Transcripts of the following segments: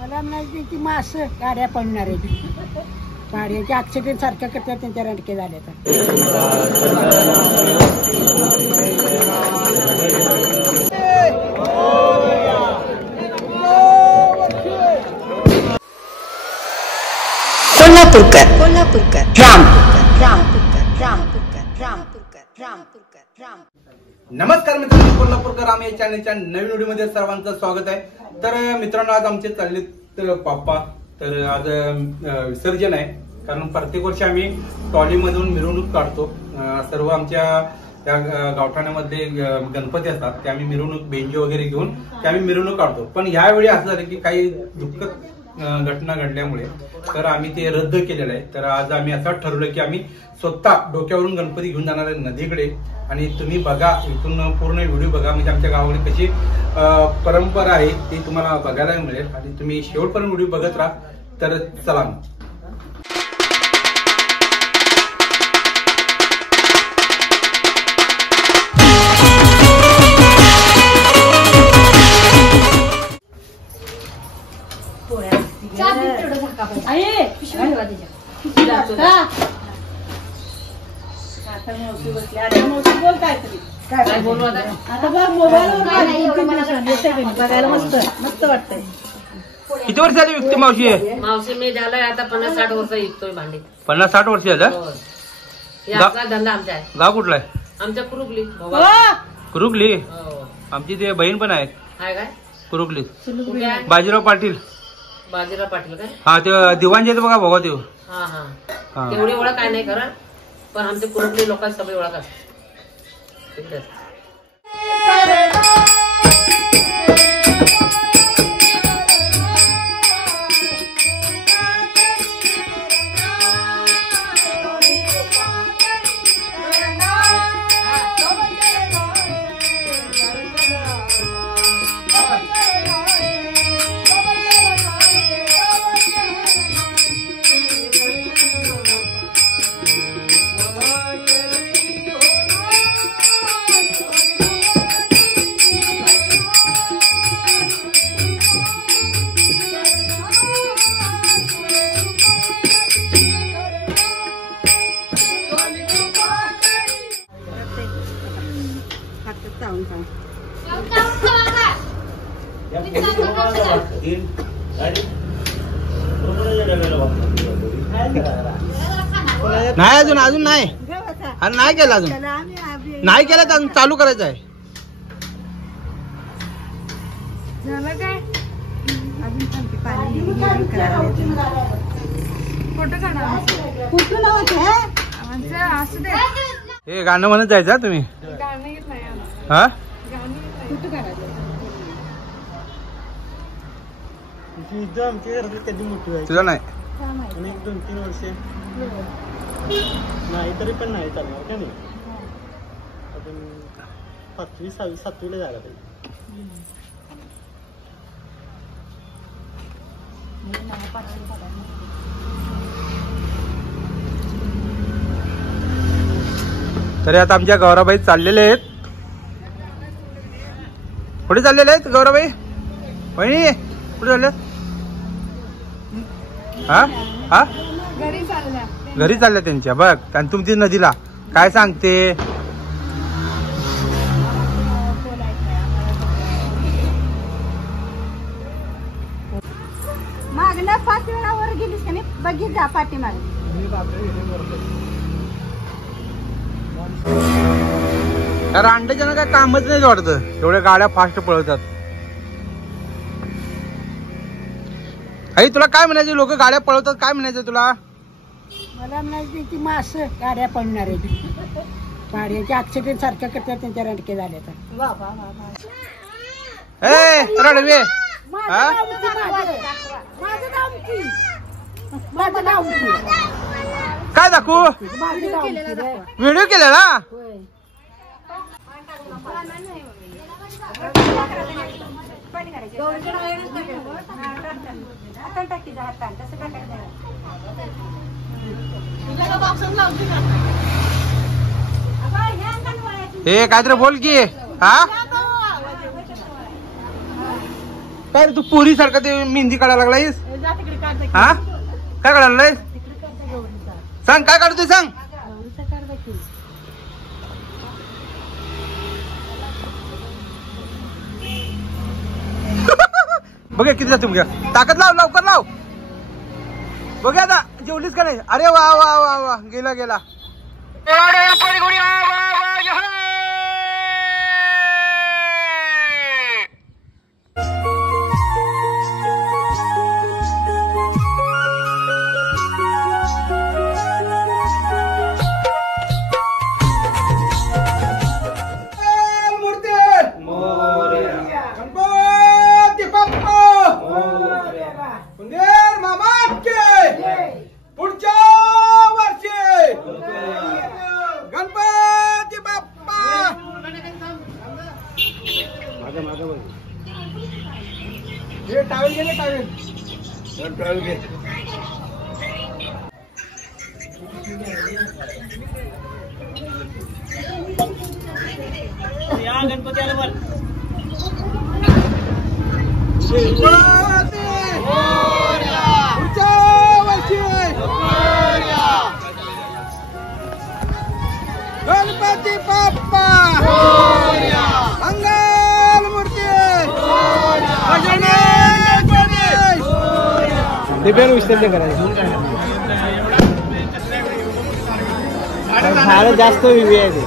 मला म्हणायची ती मास गाड्या पडणार आहे गाड्यांच्या ऍक्सिडेंट सारख्या करतात त्यांच्या रडके झाले तर कोल्हापूरकर नमस्कार मित्रांनो, कोल्हापूरकर आम्ही या चॅनलच्या नवीन व्हिडिओमध्ये सर्वांचं स्वागत आहे. तर मित्रांनो, आज आमचे चालले पाप्पा. तर आज विसर्जन आहे, कारण प्रत्येक वर्षी आम्ही टॉलीमधून मिरवणूक काढतो. सर्व आमच्या त्या गावठाण्यामध्ये गणपती असतात, ते आम्ही मिरवणूक बेंजो वगैरे घेऊन ते आम्ही मिरवणूक काढतो. पण यावेळी असं झालं की काही दुःखद घटना घडल्यामुळे तर आम्ही ते रद्द केलेलं आहे. तर आज आम्ही असं ठरवलं की आम्ही स्वतः डोक्यावरून गणपती घेऊन जाणार आहे नदीकडे. आणि तुम्ही बघा, इथून पूर्ण व्हिडिओ बघा, म्हणजे आमच्या गावाकडे कशी परंपरा आहे ती तुम्हाला बघायला मिळेल. आणि तुम्ही शेवटपर्यंत व्हिडिओ बघत राहा. तर चला मस्त वाटतंय. किती वर्ष झाली विकती मावशी? मावशी मी झालं आता 50-60 वर्ष विकतोय भांडी. 50-60 वर्ष झालं. धंदा आमचा आहे. गाव कुठला आहे? आमच्या कुरुगली. कुरुगली. आमची ते बहीण पण आहे काय कुरुगली. बाजीराव पाटील. बाजीराव पाटील काय? हा, ते दिवाणचे बघा बघा ते. हा हा, तेवढी ओळख काय नाही खरं, पण आमचे कुरुगली लोकांची सगळी ओळख असते. नाही अजून नाही. अरे नाही केलं अजून, नाही केलं तर चालू करायचं आहे. झालं काय हे गाणं म्हणत जायचं तुम्ही? हा, तुझं नाही? 2-3 वर्ष नाही तरी पण नाही चालणार का नाही. अजून 5वी 6वी 7वीला जायला पाहिजे. तरी आता आमच्या गौराबाई चाललेले आहेत. कुठे चाललेले आहेत गौराबाई? वहिनी कुठे चालले? हा हा, घरी चालल्या त्यांच्या. बघ, आणि तुमची नदीला काय सांगते? मागण्या 5 वेळा वर गेलीस का नाही, बघित जा पाठीमागे. रांडेच्या काय कामच नाही वाटतं, एवढ्या गाड्या फास्ट पळवतात. आई तुला काय म्हणायचं? लोक गाड्या पळवतात, काय म्हणायचं तुला? मला म्हणायची ती मास गाड्या पडणार आहे गाड्यांच्या ऍक्सिडेंट सारख्या करतात त्यांच्या रडके झाले तर रडवे. काय दाखवू? व्हिडिओ केलेला? हे काहीतरी बोल की. हा काय रे तू पोरी सारखा ते मेहंदी काढायला लागलायस जा तिकडे काढ हा काय काढायला लागलायस तिकडे काढ गौरीचा सांग काय काढतोय सांग गौरीचा काढ की बघा किती जाते बघा ताकद लाव लवकर लाव बघा आता जेवलीस का नाही अरे वा वा वा वा गेला गेला टावेल गेले टावेल घे या गणपती आले पण गणपती बाप्पा मंगल मूर्ती दिव्यान विसर्जन करायचं झाड जास्त विवी आहे ते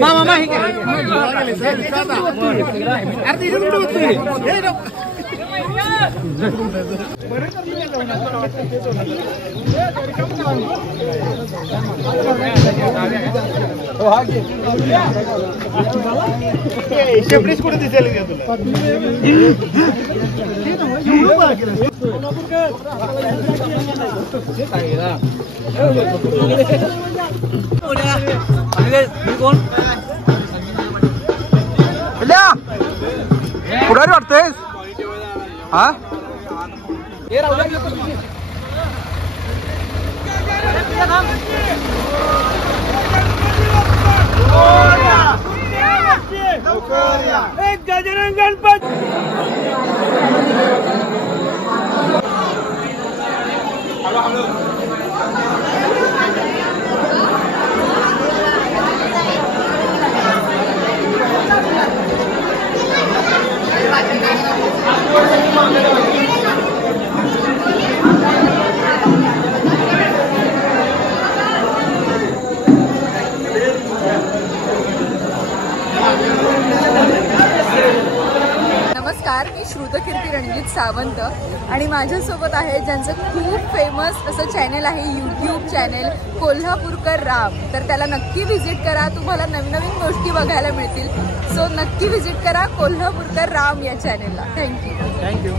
मामा हे काय शेपडीच कुठे दिसेल का तुला पुढारी वाटतेस हा गजानन गणपत नमस्कार, मी श्रुतकीर्ती रणजित सावंत आणि माझ्यासोबत आहे ज्यांचं खूप फेमस असं चॅनल आहे, यूट्यूब चॅनल कोल्हापूरकर राम. तर त्याला नक्की व्हिजिट करा, तुम्हाला नवीन नवीन गोष्टी बघायला मिळतील. सो नक्की व्हिजिट करा कोल्हापूरकर राम या चॅनलला. थँक्यू.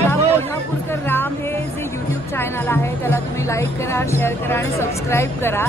कोल्हापूरकर राम हे जे यूट्यूब चॅनल आहे त्याला तुम्ही लाईक करा, शेअर करा आणि सबस्क्राईब करा.